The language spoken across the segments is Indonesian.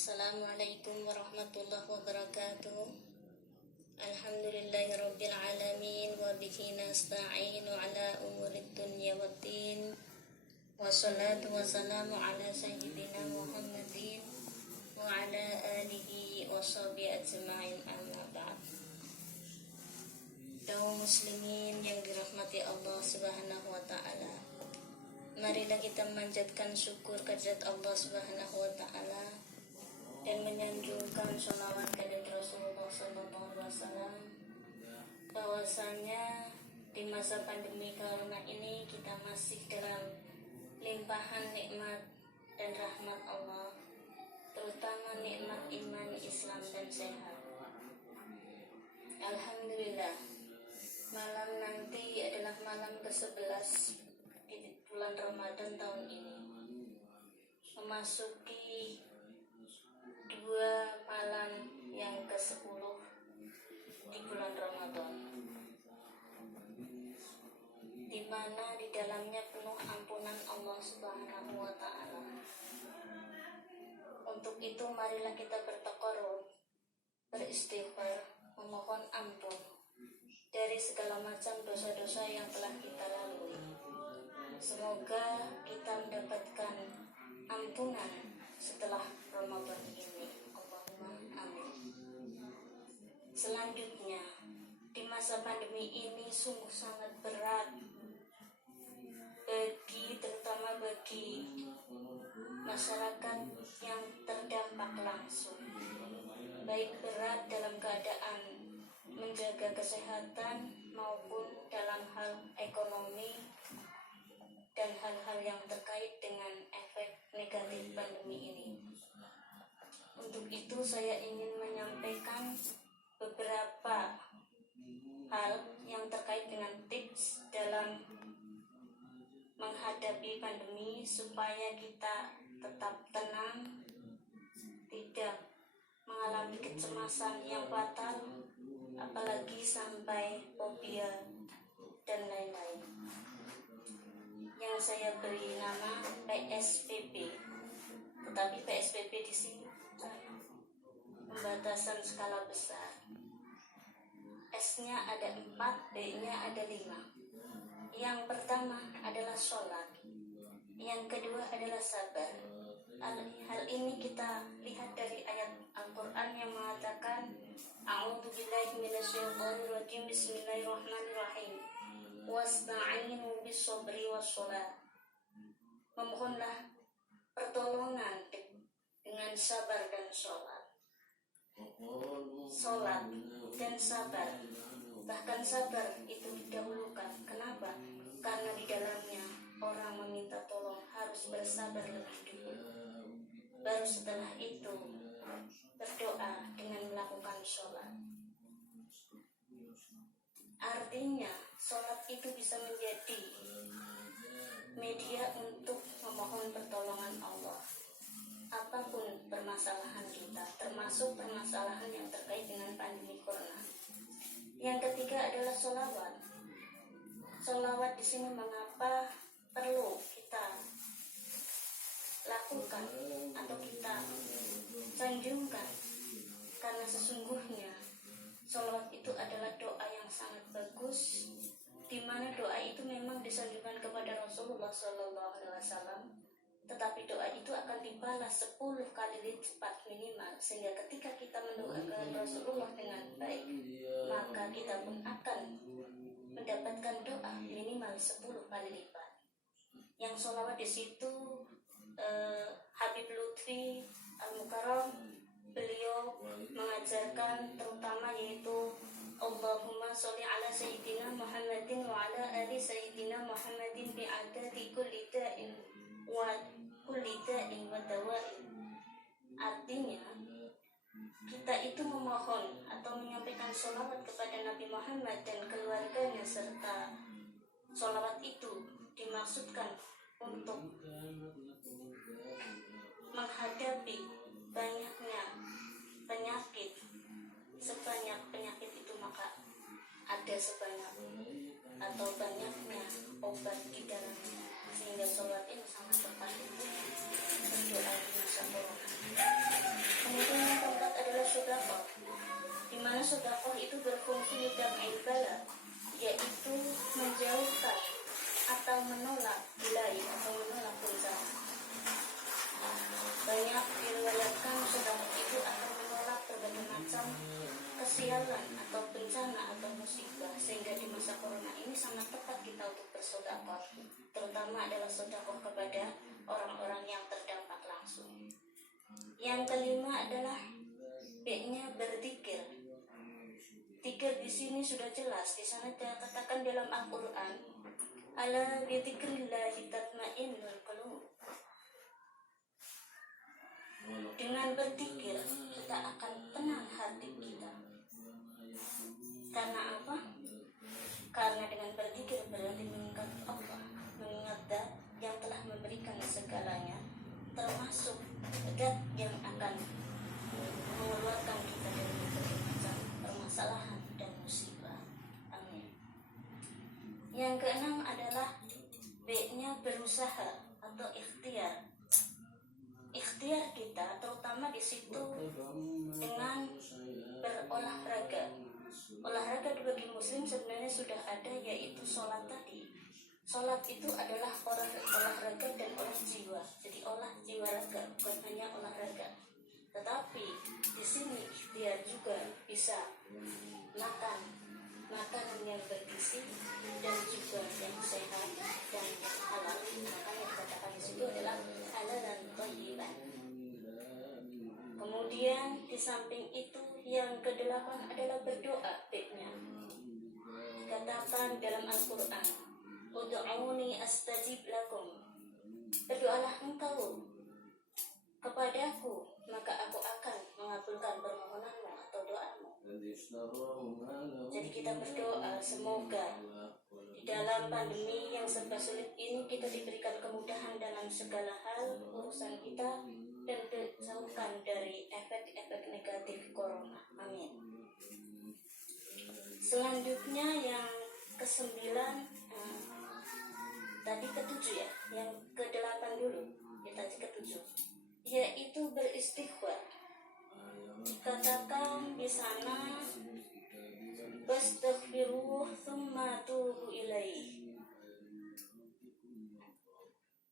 Assalamualaikum warahmatullahi wabarakatuh. Alhamdulillahirabbil alamin wa bihi nasta'inu ala umurid dunya waddin. Wassalatu wassalamu ala sayyidina Muhammadin wa ala alihi wa sahbihi ajma'in, amma ba'd. Kaum muslimin yang dirahmati Allah Subhanahu wa taala, marilah kita memanjatkan syukur kehadirat Allah Subhanahu wa taala dan menyanjungkan sholawat kepada Rasulullah SAW, bahwasanya di masa pandemi corona ini kita masih dalam limpahan nikmat dan rahmat Allah, terutama nikmat iman, Islam dan sehat. Alhamdulillah, malam nanti adalah malam ke-11 di bulan Ramadan tahun ini, memasuki 2 malam yang ke-10 di bulan Ramadan, di mana di dalamnya penuh ampunan Allah Subhanahu wa taala. Untuk itu marilah kita bertaqarrub, beristighfar, memohon ampun dari segala macam dosa-dosa yang telah kita lalui. Semoga kita mendapatkan ampunan setelah Ramadan ini. Allahumma amin. Selanjutnya, di masa pandemi ini sungguh sangat berat terutama bagi masyarakat yang terdampak langsung, baik berat dalam keadaan menjaga kesehatan maupun dalam hal ekonomi dan hal-hal yang terkait dengan efek negatif pandemi ini. Untuk itu saya ingin menyampaikan beberapa hal yang terkait dengan tips dalam menghadapi pandemi supaya kita tetap tenang, tidak mengalami kecemasan yang fatal, apalagi sampai fobia dan lain-lain, yang saya beri nama PSBB. Tetapi PSBB di sini pembatasan skala besar. S-nya ada 4, B-nya ada 5. Yang pertama adalah sholat, yang kedua adalah sabar. Hal ini kita lihat dari ayat Al-Quran yang mengatakan, A'udzubillahi minasyaitonirrajim, bismillahirrahmanirrahim, wasta'inu bis-sabri was-sholat. Memohonlah pertolongan dengan sabar dan sholat. Sholat dan sabar, bahkan sabar itu didahulukan. Kenapa? Karena di dalamnya orang meminta tolong harus bersabar lebih dulu, baru setelah itu berdoa dengan melakukan sholat. Artinya sholat itu bisa menjadi media untuk memohon pertolongan Allah apapun permasalahan kita, termasuk permasalahan yang terkait dengan pandemi corona. Yang ketiga adalah sholawat. Sholawat di sini mengapa perlu kita lakukan atau kita sanjungkan? Karena sesungguhnya sholawat itu adalah doa yang sangat bagus, di mana doa itu memang disanjungkan kepada Rasulullah SAW. Tetapi doa itu akan dibalas 10 kali lipat minimal, sehingga ketika kita mendoakan Rasulullah dengan baik, maka kita pun akan mendapatkan doa minimal 10 kali lipat. Yang sholawat di situ Habib Lutfi Al-Mukarram, beliau mengajarkan terutama yaitu Allahumma sholli ala sayyidina Muhammadin wa ala ali sayyidina Muhammadin bi'adadi kulli da'in wa kulli da'in wa dawa'in. Artinya kita itu memohon atau menyampaikan sholawat kepada Nabi Muhammad dan keluarganya, serta sholawat itu dimaksudkan untuk menghadapi banyaknya penyakit. Sebanyak penyakit itu maka ada sebanyak atau banyaknya obat di dalamnya, sehingga sholat ini sangat tepat untuk berdoa di masa corona. sedekah, terutama adalah sedekah kepada orang-orang yang terdampak langsung. Yang kelima adalah B-nya berzikir. Zikir di sini sudah jelas, di sana dikatakan dalam Al-Qur'an, ala bi dzikrillahi tatma'innul qulub. Dengan berzikir kita akan tenang hati kita. Karena apa? Karena dengan berzikir berarti mengingat Allah, mengingat Dat yang telah memberikan segalanya, termasuk Dat yang akan mengeluarkan kita dari berbagai macam permasalahan dan musibah. Amin. Yang keenam adalah B-nya berusaha atau ikhtiar. Ikhtiar kita terutama di situ dengan berolahraga. Olahraga bagi muslim sebenarnya sudah ada, yaitu sholat tadi. Sholat itu adalah olahraga dan olah jiwa. Jadi olah jiwa raga, bukan hanya olahraga. Tetapi di sini ikhtiar juga bisa makan makanan yang bergizi dan juga yang sehat dan yang halal. Makanya dikatakan di situ adalah halal dan thayyiban. Kemudian di samping itu yang kedelapan adalah berdoa. B-nya dikatakan dalam Al-Qur'an, ud'uni astajib lakum. Berdoalah engkau kepadaku, maka aku akan mengabulkan permohonanmu atau doamu. Jadi kita berdoa semoga di dalam pandemi yang serba sulit ini kita diberikan kemudahan dalam segala hal urusan kita dan dijauhkan dari efek-efek negatif corona. Amin. Selanjutnya yang ke-9, tadi ke-7 ya, yang ke-8 dulu, ya tadi ke-7, yaitu beristighfar. Dikatakan di sana, wastaghfiruh tsumma tubu ilaih.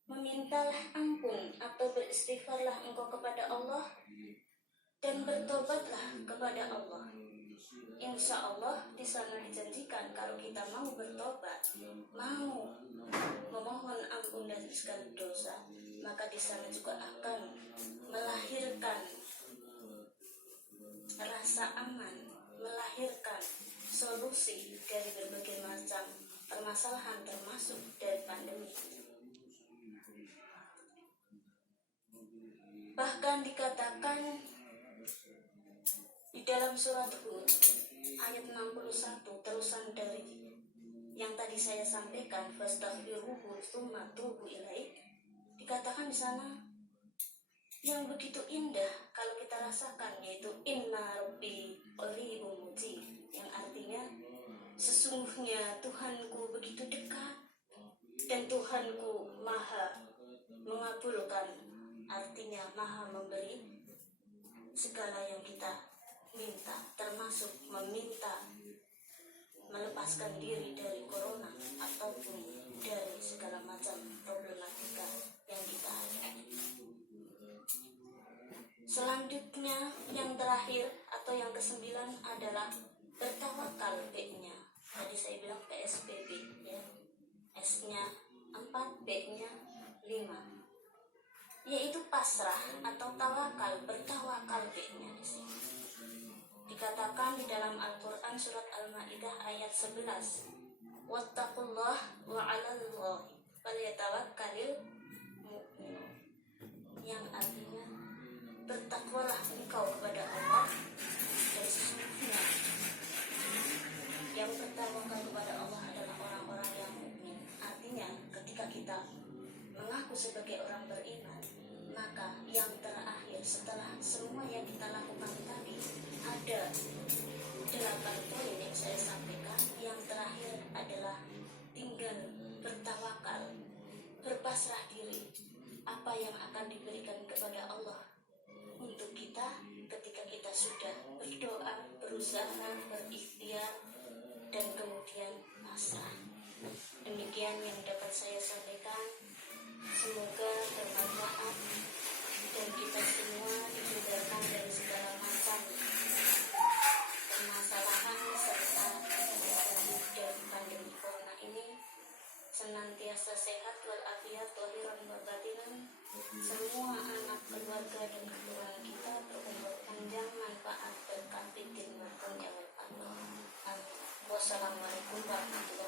Memintalah ampun atau beristighfarlah engkau kepada Allah dan bertobatlah kepada Allah. Insya Allah di sana dijanjikan kalau kita mau bertobat, mau memohon ampun dari segala dosa, maka di sana juga akan melahirkan rasa aman, melahirkan solusi dari berbagai macam permasalahan termasuk dari pandemi. Bahkan dikatakan di dalam surat Hud ayat 61 terusan dari yang tadi saya sampaikan, fastaghfiruhu tsumma tubu ilaih, dikatakan di sana yang begitu indah kalau kita rasakan, yaitu inna rabbi qaribun mujib, yang artinya sesungguhnya Tuhanku begitu dekat dan Tuhanku maha mengabulkan, artinya maha memberi segala yang kita minta, termasuk meminta melepaskan diri dari corona ataupun dari segala macam problematika yang kita hadapi. Selanjutnya yang terakhir atau yang ke-9 adalah bertawakal. B-nya tadi saya bilang PSBB ya, S-nya 4, B-nya 5, yaitu pasrah atau tawakal. Bertawakal B-nya di sini dikatakan di dalam Al-Qur'an surat Al-Maidah ayat 11, wattaqullah wa 'alallahi falyatawakkalul mu'minun, yang artinya bertakwalah engkau kepada Allah dan sesungguhnya yang bertawakal kepada Allah adalah orang-orang yang mukmin. Artinya ketika kita mengaku sebagai orang beriman, maka yang terakhir setelah semua yang kita lakukan tadi ada 8 poin yang saya sampaikan. Yang terakhir adalah tinggal bertawakal, berpasrah diri apa yang akan diberikan kepada Allah untuk kita ketika kita sudah berdoa, berusaha, berikhtiar, dan kemudian pasrah. Demikian yang dapat saya sampaikan. Semoga bermanfaat dan kita semua dihindarkan dari segala macam permasalahan serta dari pandemi corona ini. Senantiasa Wassalamualaikum warahmatullahi wabarakatuh.